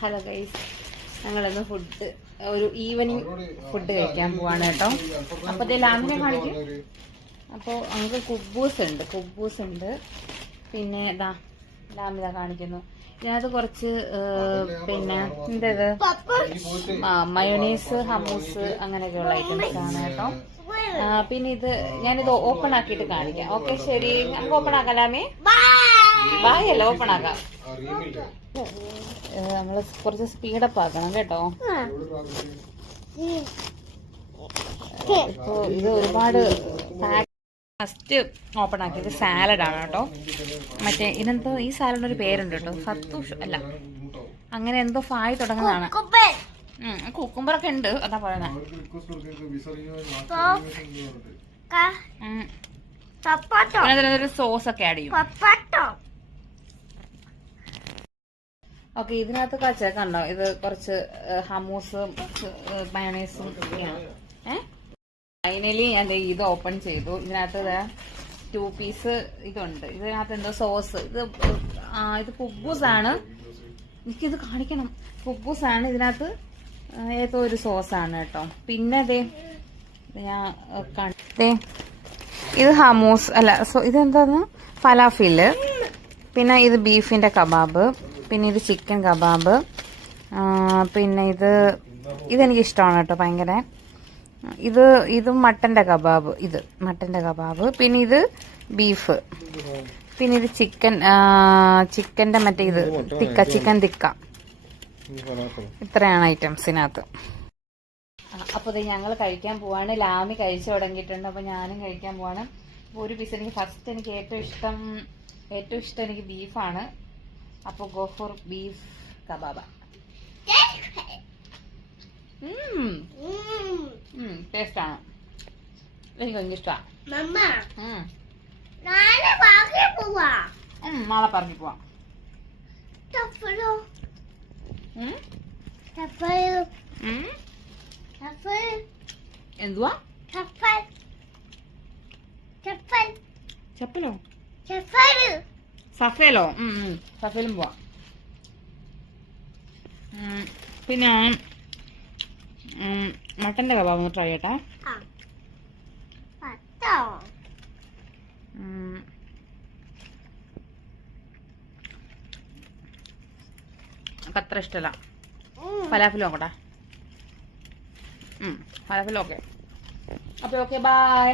Hello guys, ഞങ്ങളിന്ന് food ഒരു evening food കഴിക്കാൻ പോവാണ് കേട്ടോ. അപ്പോൾ ഇത് ലാമിനെ കാണിക്കും. അപ്പോൾ നമുക്ക് കുബൂസ് ഉണ്ട്. പിന്നെ ഇതാ ലാമിത കാണിക്കുന്നു. ഇതിനകത്ത് കുറച്ച് പിന്നെ എന്തത് മയോണൈസ്, ഹമ്മൂസ് അങ്ങനെയൊക്കെയുള്ള ഐറ്റംസ് ആണ് കേട്ടോ. പിന്നെ ഇത് ഞാനിത് ഓപ്പൺ ആക്കിയിട്ട് കാണിക്കാം. ഓക്കെ, ശരി, നമുക്ക് ഓപ്പൺ ആക്കാം. ലാമേ ബായ് അല്ല, ഓപ്പൺ ആക്കാം. നമ്മള് കുറച്ച് സ്പീഡപ്പ് ആക്കണം കേട്ടോ. ഇപ്പൊ ഇത് ഒരുപാട് ഫസ്റ്റ് ഓപ്പൺ ആക്കിയത് സാലഡാണ് കേട്ടോ. മറ്റേ ഇതെന്തോ ഈ സാലഡിനൊരു പേരുണ്ട് കേട്ടോ, സത്തൂഷ് അല്ല അങ്ങനെ എന്തോ ഫായി തുടങ്ങുന്നതാണ്. കുക്കുംബറൊക്കെ ഉണ്ട്, അതാ പറയണേ. അതിനൊരു സോസ് ഒക്കെ ആഡ് ചെയ്യും. ഓക്കെ, ഇതിനകത്ത് കണ്ടോ, ഇത് കുറച്ച് ഹമ്മൂസും മയോണൈസും ഒക്കെയാണ്. ഫൈനലി ഞാൻ ഇത് ഓപ്പൺ ചെയ്തു. ഇതിനകത്ത് 2 പീസ് ഇതുണ്ട്. ഇതിനകത്ത് എന്തോ സോസ്, ഇത് കുബൂസാണ്. എനിക്കിത് കാണിക്കണം. കുബൂസാണ്. ഇതിനകത്ത് ഏതോ ഒരു സോസാണ് കേട്ടോ. പിന്നെ ഇത് ഹമൂസ് അല്ല, ഇതെന്താന്ന് ഫലാഫില്. പിന്നെ ഇത് ബീഫിന്റെ കബാബ്. പിന്നെ ഇത് ചിക്കൻ കബാബ്. പിന്നെ ഇതെനിക്ക് ഇഷ്ടമാണ് കേട്ടോ ഭയങ്കര. ഇതും മട്ടന്റെ കബാബ്. മട്ടന്റെ കബാബ്. പിന്നെ ഇത് ബീഫ്. പിന്നെ ഇത് ചിക്കന്റെ മറ്റേ ചിക്കൻ തിക്ക. ഇത്രയാണ് ഐറ്റംസിനകത്ത്. അപ്പോൾ ഞങ്ങൾ കഴിക്കാൻ പോവാണ്. ലാമി കഴിച്ചു തുടങ്ങിയിട്ടുണ്ട്. അപ്പോൾ ഞാനും കഴിക്കാൻ പോവാണ്. ഒരു പീസ് എനിക്ക് ഏറ്റവും ഇഷ്ടം എനിക്ക് ബീഫാണ്. അപ്പോൾ ഗോ ഫോർ ബീഫ് കബാബ. ടേസ്റ്റാണ്, എനിക്ക് ഭയങ്കര ഇഷ്ടമാണ്. നാളെ പാർക്കിൽ പോവാം. എന്തുവാ ചപ്പലോ സഫേലോ? സഫേലും പോവാം. പിന്നെ മട്ടന്റെ കബാബ് ഒന്ന് ട്രൈ ചെയ്യട്ടെ. അത്ര ഇഷ്ടമല്ല. ഫലാഫിലും നോക്കട്ടെ. ഫലാഫിലും ഓക്കെ. അപ്പോൾ ഓക്കെ, ബൈ.